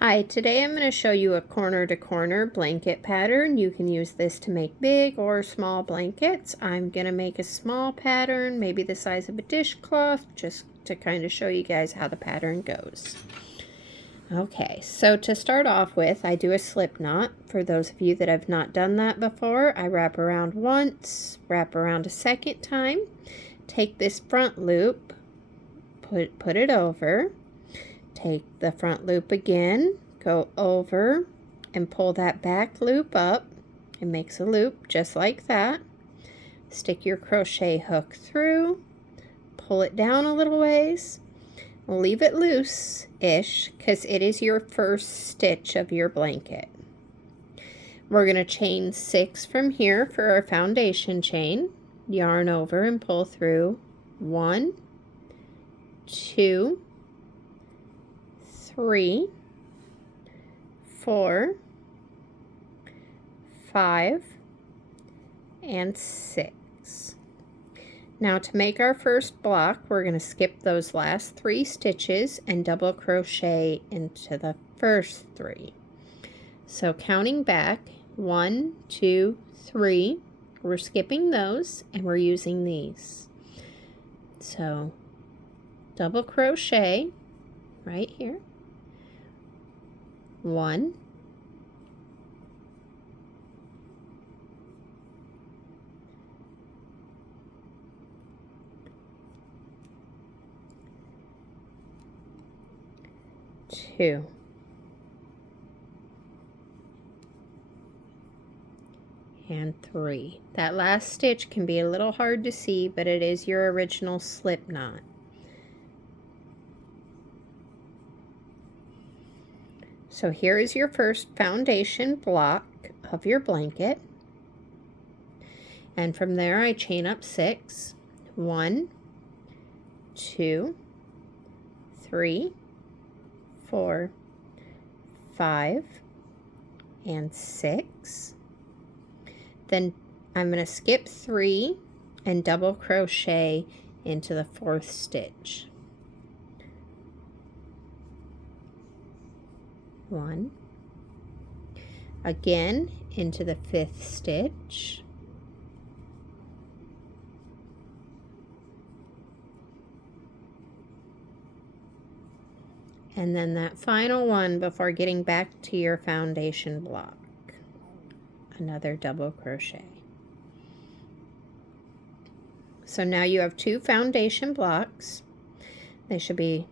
Hi, today I'm going to show you a corner to corner blanket pattern. You can use this to make big or small blankets. I'm going to make a small pattern, maybe the size of a dishcloth, just to kind of show you guys how the pattern goes. Okay, so to start off with, I do a slip knot. For those of you that have not done that before, I wrap around once, wrap around a second time, take this front loop, put it over, take the front loop again, go over and pull that back loop up. It makes a loop just like that. Stick your crochet hook through, pull it down a little ways, leave it loose-ish because it is your first stitch of your blanket. We're going to chain 6 from here for our foundation chain. Yarn over and pull through 1, 2, 3, 4, 5, and 6. Now to make our first block, we're going to skip those last 3 stitches and double crochet into the first 3. So counting back, 1, 2, 3, we're skipping those and we're using these. So double crochet right here. 1, 2, and 3. That last stitch can be a little hard to see, but it is your original slip knot. So here is your first foundation block of your blanket. And from there I chain up 6. 1, 2, 3, 4, 5, and 6. Then I'm going to skip 3 and double crochet into the 4th stitch. 1, again into the 5th stitch, and then that final one before getting back to your foundation block, another double crochet. So now you have 2 foundation blocks. They should be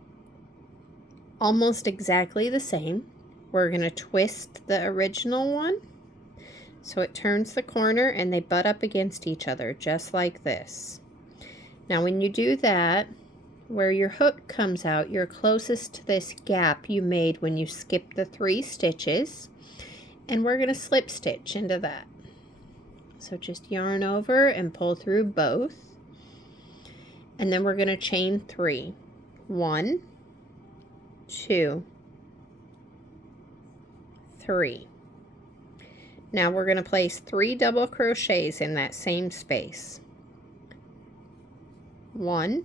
almost exactly the same. We're going to twist the original one so it turns the corner and they butt up against each other just like this. Now when you do that, where your hook comes out, you're closest to this gap you made when you skipped the 3 stitches, and we're going to slip stitch into that. So just yarn over and pull through both, and then we're going to chain 3. 1, 2, 3. Now we're going to place 3 double crochets in that same space. 1,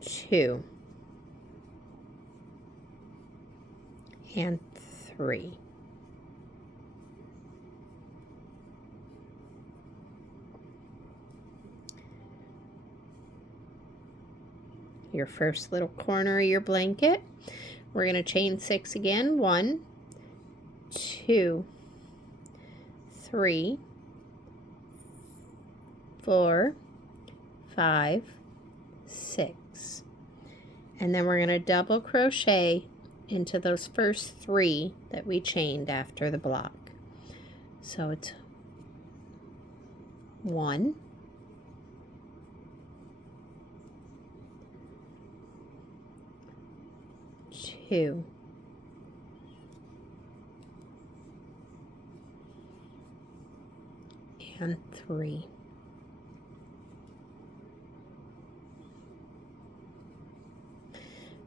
2, and 3. Your first little corner of your blanket. We're going to chain 6 again. 1, 2, 3, 4, 5, 6. And then we're going to double crochet into those first 3 that we chained after the block. So it's 1, 2, and 3.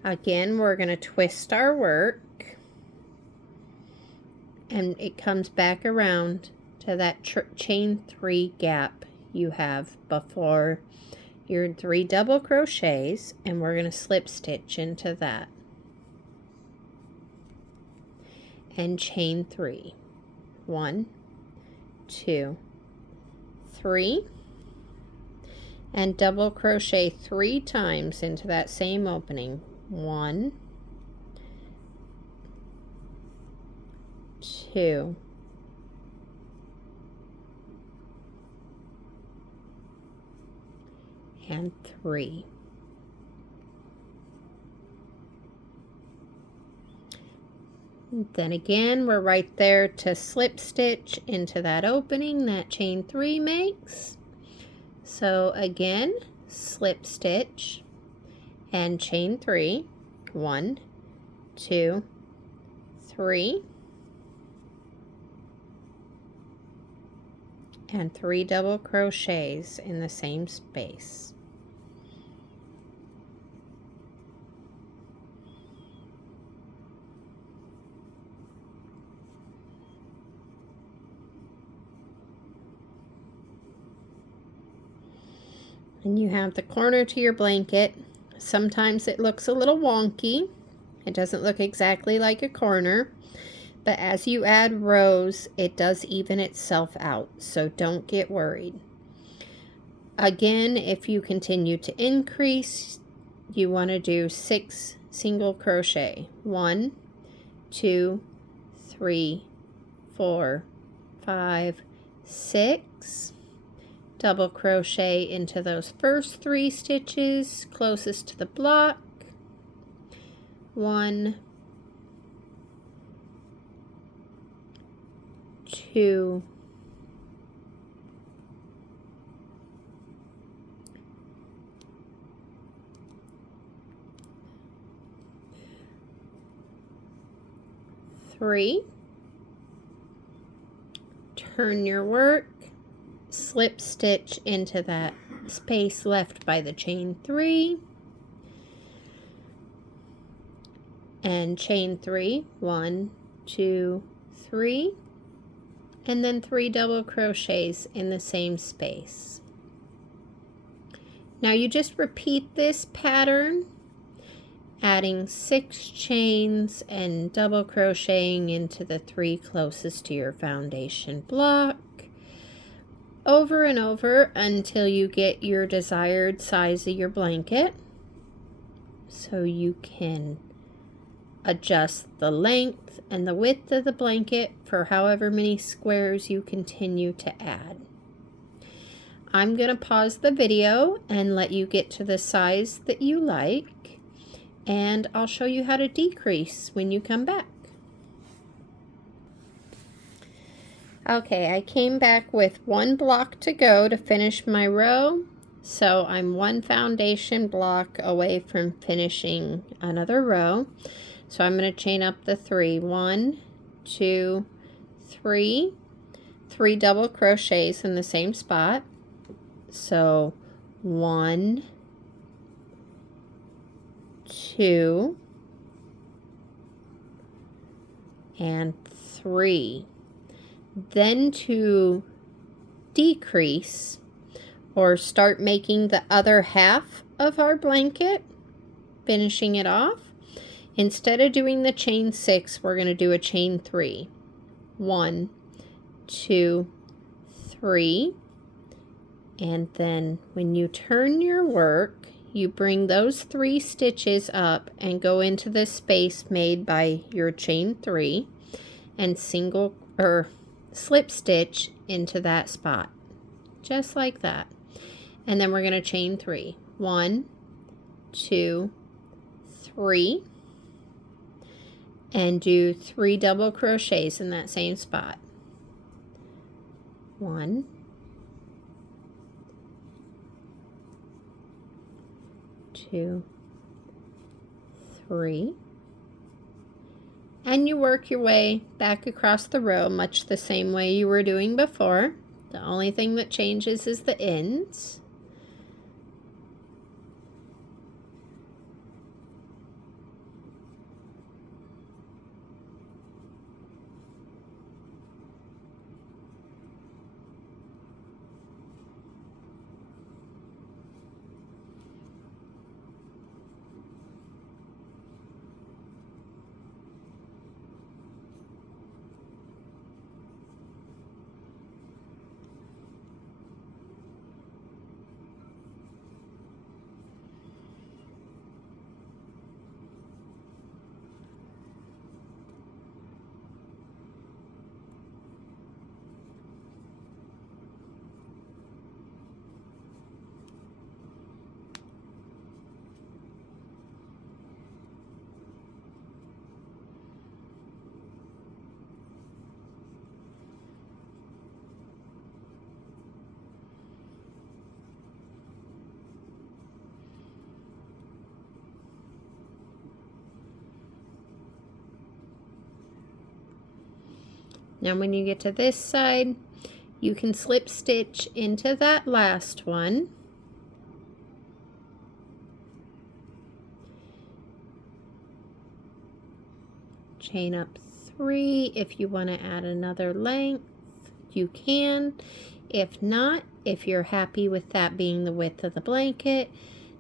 Again, we're going to twist our work and it comes back around to that chain 3 gap you have before your 3 double crochets, and we're going to slip stitch into that and chain 3. 1, 2, 3, and double crochet 3 times into that same opening. 1, 2, and 3. Then again, we're right there to slip stitch into that opening that chain 3 makes. So again, slip stitch and chain 3. 1, 2, 3, and 3 double crochets in the same space. And you have the corner to your blanket. Sometimes it looks a little wonky. It doesn't look exactly like a corner, but as you add rows, it does even itself out, so don't get worried. Again, if you continue to increase, you want to do 6 single crochet. 1, 2, 3, 4, 5, 6. Double crochet into those first 3 stitches closest to the block. 1, 2, 3. Turn your work, slip stitch into that space left by the chain 3, and chain 3. 1, 2, 3, and then 3 double crochets in the same space. Now you just repeat this pattern, adding 6 chains and double crocheting into the 3 closest to your foundation block, over and over until you get your desired size of your blanket, so you can adjust the length and the width of the blanket for however many squares you continue to add. I'm going to pause the video and let you get to the size that you like, and I'll show you how to decrease when you come back. Okay, I came back with 1 block to go to finish my row, so I'm 1 foundation block away from finishing another row. So I'm going to chain up the 3. 1, 2, 3, 3 double crochets in the same spot. So 1, 2, and 3. Then to decrease or start making the other half of our blanket, finishing it off, instead of doing the chain 6, we're going to do a chain 3. 1, 2, 3, and then when you turn your work, you bring those 3 stitches up and go into the space made by your chain 3 and slip stitch into that spot, just like that. And then we're going to chain 3. 1, 2, 3, and do 3 double crochets in that same spot. 1, 2, 3, and you work your way back across the row much the same way you were doing before. The only thing that changes is the ends. Now when you get to this side, you can slip stitch into that last one. Chain up 3. If you want to add another length, you can. If not, if you're happy with that being the width of the blanket,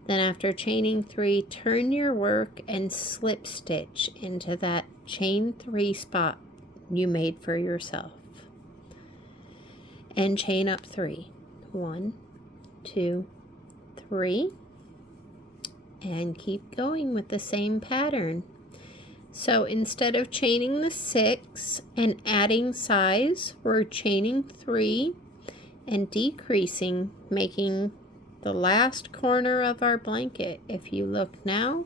then after chaining 3, turn your work and slip stitch into that chain 3 spot you made for yourself. And chain up 3. 1, 2, 3. And keep going with the same pattern. So instead of chaining the 6 and adding size, we're chaining 3 and decreasing, making the last corner of our blanket. If you look now,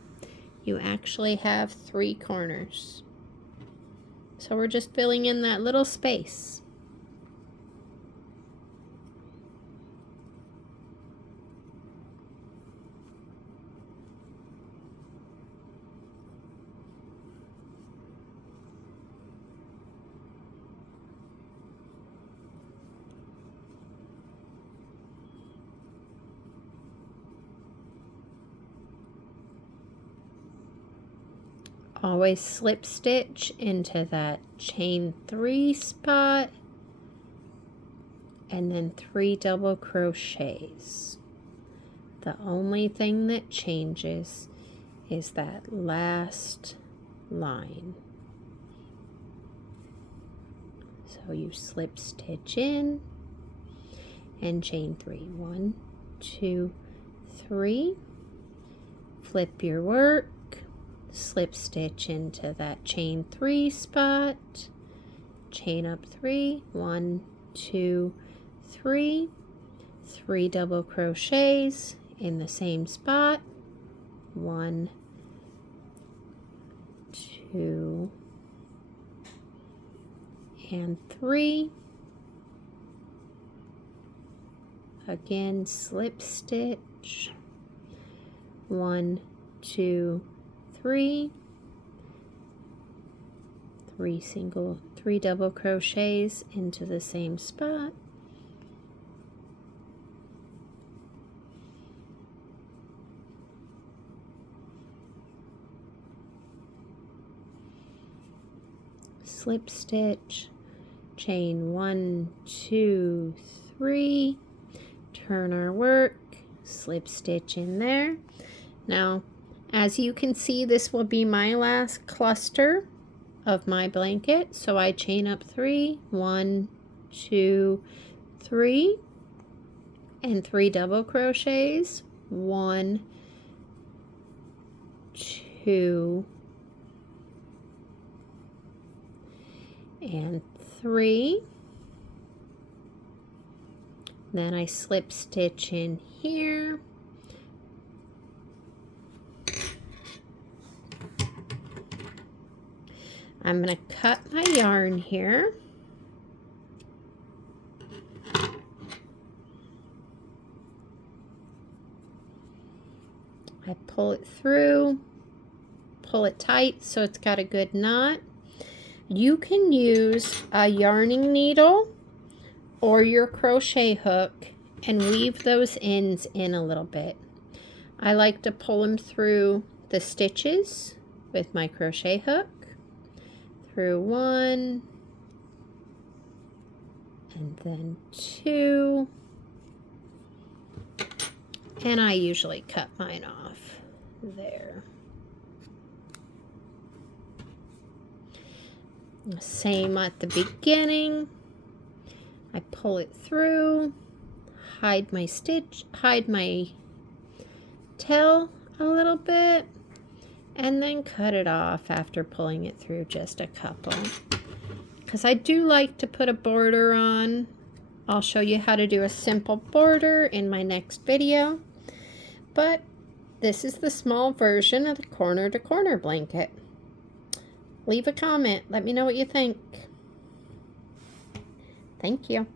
you actually have 3 corners. So we're just filling in that little space. Always slip stitch into that chain 3 spot and then 3 double crochets. The only thing that changes is that last line. So you slip stitch in and chain 3. 1, 2, 3. Flip your work. Slip stitch into that chain 3 spot, chain up 3, 1, 2, 3, 3 double crochets in the same spot, 1, 2, and 3. Again, slip stitch, 1, 2, 3, 3 double crochets into the same spot, slip stitch, chain 1, 2, 3, turn our work, slip stitch in there. Now as you can see, this will be my last cluster of my blanket. So I chain up 3, 1, 2, 3, and 3 double crochets, 1, 2, and 3. Then I slip stitch in here. I'm going to cut my yarn here. I pull it through, pull it tight so it's got a good knot. You can use a yarning needle or your crochet hook and weave those ends in a little bit. I like to pull them through the stitches with my crochet hook. Through 1 and then 2, and I usually cut mine off there. Same at the beginning. I pull it through, hide my stitch, hide my tail a little bit, and then cut it off after pulling it through just a couple. Because I do like to put a border on. I'll show you how to do a simple border in my next video. But this is the small version of the corner to corner blanket. Leave a comment. Let me know what you think. Thank you.